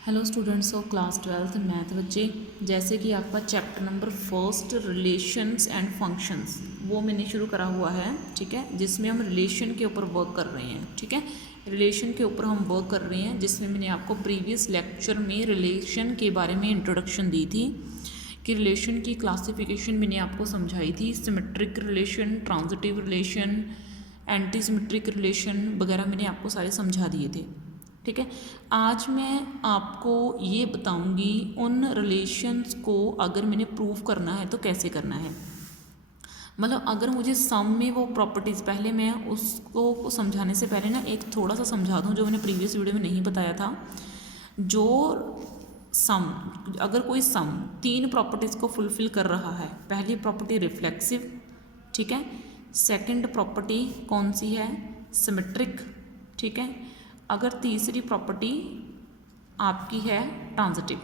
Hello students of class 12th math बच्चे। जैसे कि आपका chapter number first relations and functions वो मैंने शुरू करा हुआ है, ठीक है, जिसमें हम रिलेशन के ऊपर वर्क कर रहे हैं। ठीक है, रिलेशन के ऊपर हम वर्क कर रहे हैं, जिसमें मैंने आपको प्रीवियस लेक्चर में रिलेशन के बारे में इंट्रोडक्शन दी थी कि रिलेशन की क्लासिफिकेशन मैंने आपको समझाई थी। Symmetric relation, transitive relation, anti symmetric relation वगैरह मैंने आपको सारे समझा दिए थे। ठीक है, आज मैं आपको ये बताऊंगी उन रिलेशंस को अगर मैंने प्रूव करना है तो कैसे करना है। मतलब अगर मुझे सम में वो प्रॉपर्टीज़, पहले मैं उसको समझाने से पहले ना एक थोड़ा सा समझा दूँ जो मैंने प्रीवियस वीडियो में नहीं बताया था। जो सम, अगर कोई सम तीन प्रॉपर्टीज़ को फुलफ़िल कर रहा है, पहली प्रॉपर्टी रिफ्लेक्सिव, ठीक है, सेकंड प्रॉपर्टी कौन सी है, सिमेट्रिक, ठीक है, अगर तीसरी प्रॉपर्टी आपकी है ट्रांजिटिव।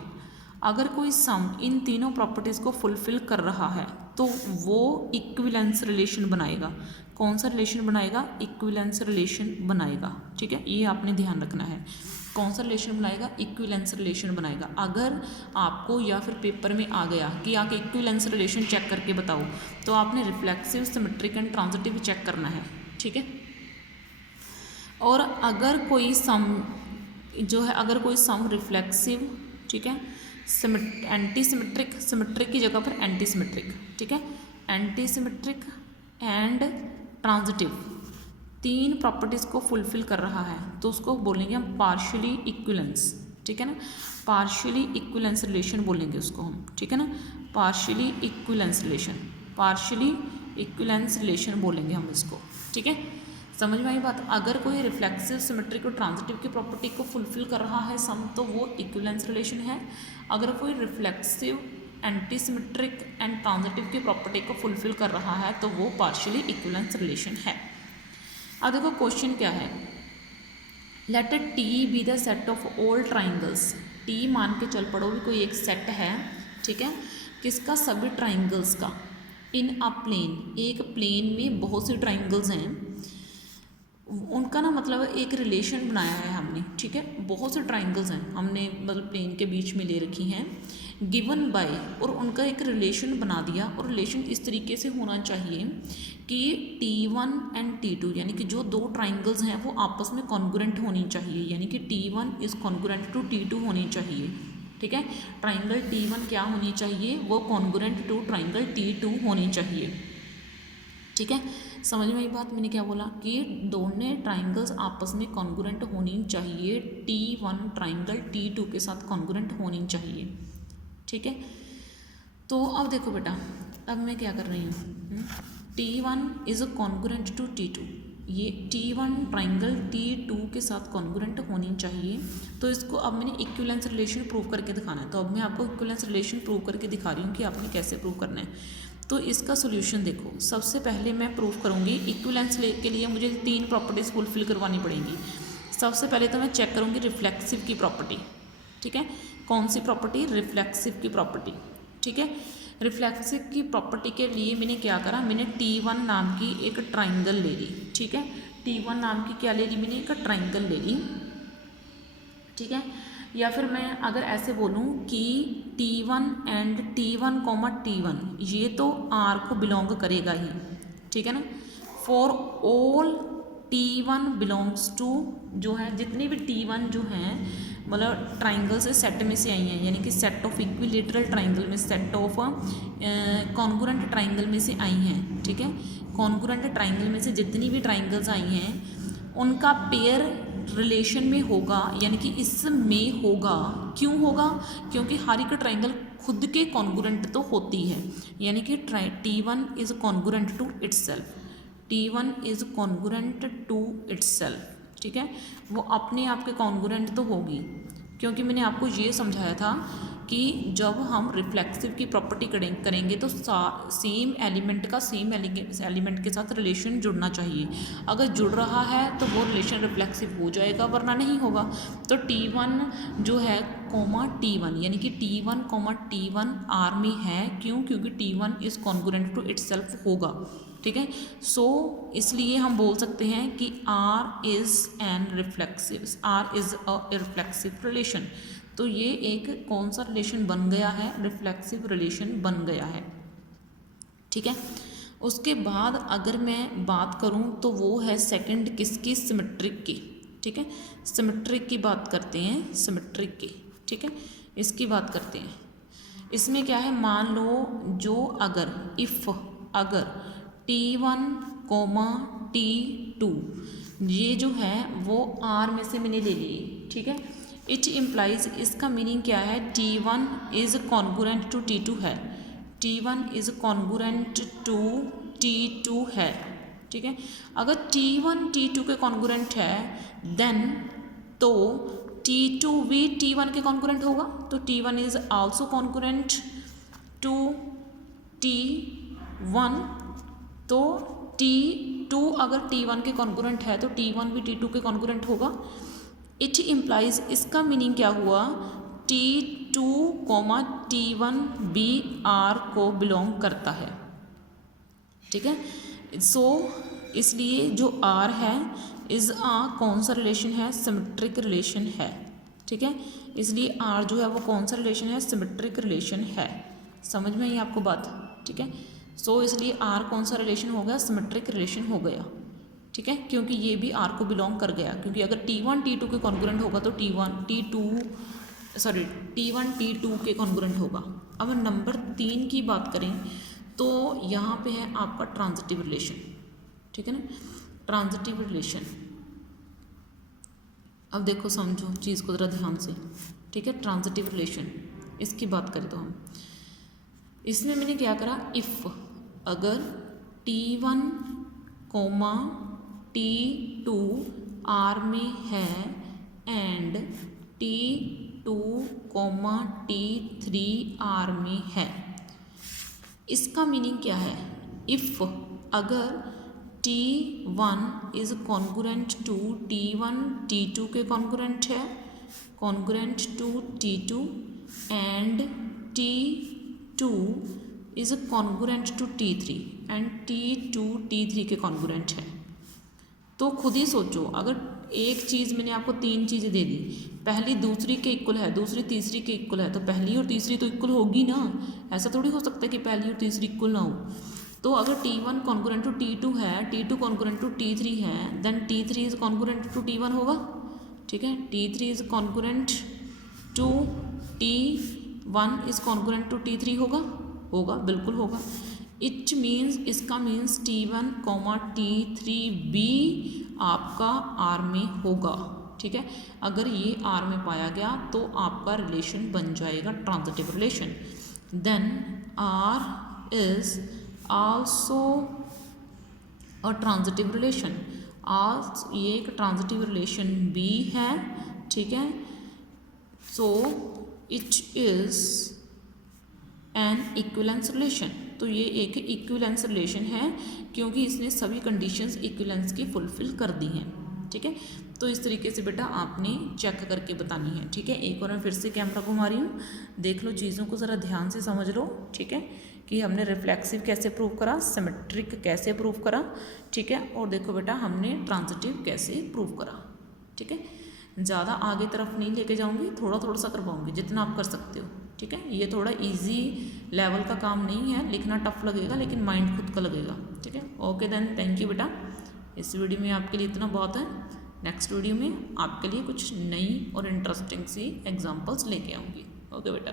अगर कोई सम इन तीनों प्रॉपर्टीज़ को फुलफ़िल कर रहा है तो वो इक्विवेलेंस रिलेशन बनाएगा। कौन सा रिलेशन बनाएगा? इक्विवेलेंस रिलेशन बनाएगा। ठीक है, ये आपने ध्यान रखना है। कौन सा रिलेशन बनाएगा? इक्विवेलेंस रिलेशन बनाएगा। अगर आपको या फिर पेपर में आ गया कि आके इक्विवेलेंस रिलेशन चेक करके बताओ, तो आपने reflexive, symmetric and transitive check करना है। ठीक है, और अगर कोई सम जो है, अगर कोई सम रिफ्लेक्सिव, ठीक है, एंटी सिमेट्रिक, सिमेट्रिक की जगह पर एंटी सिमेट्रिक, ठीक है, एंटी सिमेट्रिक एंड ट्रांजिटिव, तीन प्रॉपर्टीज़ को फुलफिल कर रहा है तो उसको बोलेंगे हम पार्शियली इक्विवेलेंस। ठीक है ना, पार्शियली इक्विवेलेंस रिलेशन बोलेंगे उसको हम। ठीक है ना, partially equivalence relation, partially equivalence relation बोलेंगे हम इसको। ठीक है, समझ में आई बात। अगर कोई रिफ्लेक्सिव, सिमेट्रिक और ट्रांजिटिव की प्रॉपर्टी को फुलफिल कर रहा है सम, तो वो इक्विवेलेंस रिलेशन है। अगर कोई reflexive, anti symmetric and transitive की प्रॉपर्टी को फुलफिल कर रहा है तो वो पार्शियली इक्विवेलेंस रिलेशन है। अब देखो क्वेश्चन क्या है, let T be the set of all triangles. T मान के चल पड़ो भी कोई एक सेट है, ठीक है, किसका? सभी ट्राइंगल्स का। इन अ प्लेन, एक प्लेन में बहुत सी ट्राइंगल्स हैं, उनका ना मतलब एक रिलेशन बनाया है हमने। ठीक है, बहुत से ट्राइंगल्स हैं हमने मतलब प्लेन के बीच में ले रखी हैं, गिवन बाय, और उनका एक रिलेशन बना दिया। और रिलेशन इस तरीके से होना चाहिए कि T1 एंड T2, यानी कि जो दो ट्राइंगल्स हैं वो आपस में कॉन्ग्रुएंट होनी चाहिए, यानी कि T1 is congruent to T2 होनी चाहिए। ठीक है, ट्राइंगल T1 क्या होनी चाहिए? वो कॉन्ग्रुएंट टू ट्राइंगल T2 होनी चाहिए। ठीक है, समझ में आई बात। मैंने क्या बोला कि दोनों ट्राइंगल्स आपस में कॉन्ग्रुएंट होनी चाहिए, T1 ट्राइंगल T2 के साथ कॉन्ग्रुएंट होनी चाहिए। ठीक है, तो अब देखो बेटा, अब मैं क्या कर रही हूँ, T1 is a congruent to T2, ये T1 ट्राइंगल T2 के साथ कॉन्ग्रुएंट होनी चाहिए। तो इसको अब मैंने इक्विवेलेंस रिलेशन प्रूव करके दिखाना है। तो अब मैं आपको इक्विवेलेंस रिलेशन प्रूव करके दिखा रही हूँ कि आपने कैसे प्रूव करना है। तो इसका सोल्यूशन देखो, सबसे पहले मैं प्रूव करूँगी इक्विवेलेंस के लिए मुझे तीन प्रॉपर्टीज़ फुलफिल करवानी पड़ेंगी। सबसे पहले तो मैं चेक करूँगी रिफ्लेक्सिव की प्रॉपर्टी। ठीक है, कौन सी प्रॉपर्टी? रिफ्लेक्सिव की प्रॉपर्टी। ठीक है, रिफ्लेक्सिव की प्रॉपर्टी के लिए मैंने क्या करा, मैंने T1 नाम की एक ट्राइंगल ले ली। ठीक है, T1 नाम की क्या ले ली मैंने? एक ट्राइंगल ले ली। ठीक है, या फिर मैं अगर ऐसे बोलूँ कि T1 and T1 comma T1, ये तो R को बिलोंग करेगा ही। ठीक है ना, for all T1 belongs to, जो है जितनी भी T1 जो हैं मतलब ट्राइंगल से सेट में से आई हैं, यानी कि सेट ऑफ इक्विलेटरल ट्राइंगल में, सेट ऑफ कॉन्ग्रुएंट ट्राइंगल में से आई हैं। ठीक है, कॉन्ग्रुएंट ट्राइंगल में से जितनी भी ट्राइंगल्स आई हैं उनका पेयर रिलेशन में होगा, यानी कि इसमें होगा। क्यों होगा? क्योंकि हर एक ट्राइंगल खुद के कॉन्ग्रुएंट तो होती है, यानी कि T1 is congruent to itself, T1 is congruent to itself. ठीक है, वो अपने आप के कॉन्ग्रुएंट तो होगी, क्योंकि मैंने आपको ये समझाया था कि जब हम रिफ्लेक्सिव की प्रॉपर्टी करेंगे तो सेम एलिमेंट का सेम एलिमेंट के साथ रिलेशन जुड़ना चाहिए। अगर जुड़ रहा है तो वो रिलेशन रिफ्लेक्सिव हो जाएगा, वरना नहीं होगा। तो T1 जो है कॉमा T1, यानी कि T1 कॉमा T1 R में है। क्यों? क्योंकि T1 is congruent to itself होगा। ठीक है। सो इसलिए हम बोल सकते हैं कि R is an reflexive, R is a reflexive relation. तो ये एक कौन सा रिलेशन बन गया है, रिफ्लेक्सिव रिलेशन बन गया है, ठीक है। उसके बाद अगर मैं बात करूं तो वो है सेकंड किसकी, सिमेट्रिक की, ठीक है। सिमेट्रिक की बात करते हैं, सिमेट्रिक की, ठीक है, इसकी बात करते हैं। इसमें क्या है, मान लो जो अगर इफ़ अगर T1, T2 ये जो है वो R में से मैंने ले लिए, ठीक है। इट इम्प्लाइज, इसका मीनिंग क्या है, T1 is congruent to T2 है, T1 is congruent to T2 है, ठीक है। अगर T1 T2 के कॉन्गुरेंट है देन तो T2 भी T1 के कॉन्गुरेंट होगा, तो T1 is also congruent to T1, तो T2 अगर T1 के कॉन्गुरेंट है तो T1 भी T2 के कॉन्गुरेंट होगा। इट इम्प्लाइज, इसका मीनिंग क्या हुआ, T2, T1 भी R को बिलोंग करता है, ठीक है। सो इसलिए जो R है इज़ कौन सा रिलेशन है, सिमेट्रिक रिलेशन है, ठीक है। इसलिए R जो है वो कौन सा रिलेशन है, सिमेट्रिक रिलेशन है। समझ में आई आपको बात, ठीक है। सो इसलिए R कौन सा रिलेशन हो गया, सिमेट्रिक रिलेशन हो गया, ठीक है, क्योंकि ये भी R को बिलोंग कर गया, क्योंकि अगर T1 T2 के कॉन्गुरेंट होगा तो T1 T2 के कॉन्गुरेंट होगा। अब नंबर 3 की बात करें तो यहाँ पे है आपका ट्रांजिटिव रिलेशन, ठीक है ना, ट्रांजिटिव रिलेशन। अब देखो समझो चीज़ को ज़रा ध्यान से, ठीक है। ट्रांजिटिव रिलेशन इसकी बात करें तो हम इसमें मैंने क्या करा, इफ़ अगर T1, T2 R में है एंड T2, T3 R में है, इसका मीनिंग क्या है, इफ़ अगर T1 is congruent to T1 T2 के कॉन्गुरेंट है, congruent to T2 and T2 is congruent to T3 and T2 T3 के कॉन्गुरेंट है, तो खुद ही सोचो, अगर एक चीज़ मैंने आपको 3 चीज़ें दे दी, पहली दूसरी के इक्वल है, दूसरी तीसरी के इक्वल है, तो पहली और तीसरी तो इक्वल होगी ना, ऐसा थोड़ी हो सकता है कि पहली और तीसरी इक्वल ना हो। तो अगर T1 कॉन्गुरेंट टू T2 है, T2 कॉन्गुरेंट टू T3 है, then T3 is congruent to T1 होगा, ठीक है। T3 is congruent to T1 is congruent to T3 होगा, बिल्कुल होगा। इट मीन्स, इसका मीन्स T1, T3 भी आपका R में होगा, ठीक है। अगर ये R में पाया गया तो आपका रिलेशन बन जाएगा transitive relation. Then R is also a transitive relation, ये एक ट्रांजिटिव रिलेशन भी है, ठीक है। So it is an equivalence relation, तो ये एक इक्विवेलेंस रिलेशन है क्योंकि इसने सभी कंडीशंस इक्विवेलेंस की फुलफिल कर दी हैं, ठीक है। तो इस तरीके से बेटा आपने चेक करके बतानी है, ठीक है। एक और मैं फिर से कैमरा घुमा रही हूँ, देख लो चीज़ों को ज़रा ध्यान से समझ लो, ठीक है, कि हमने रिफ्लेक्सिव कैसे प्रूव करा, सिमेट्रिक कैसे प्रूव करा, ठीक है, और देखो बेटा हमने ट्रांजिटिव कैसे प्रूव करा, ठीक है। ज़्यादा आगे तरफ नहीं लेके जाऊँगी, थोड़ा थोड़ा सा करवाऊँगी जितना आप कर सकते हो, ठीक है। ये थोड़ा इजी लेवल का काम नहीं है, लिखना टफ लगेगा लेकिन माइंड खुद का लगेगा, ठीक है। ओके देन, थैंक यू बेटा, इस वीडियो में आपके लिए इतना बहुत है। नेक्स्ट वीडियो में आपके लिए कुछ नई और इंटरेस्टिंग सी एग्जांपल्स लेके आऊँगी। ओके बेटा।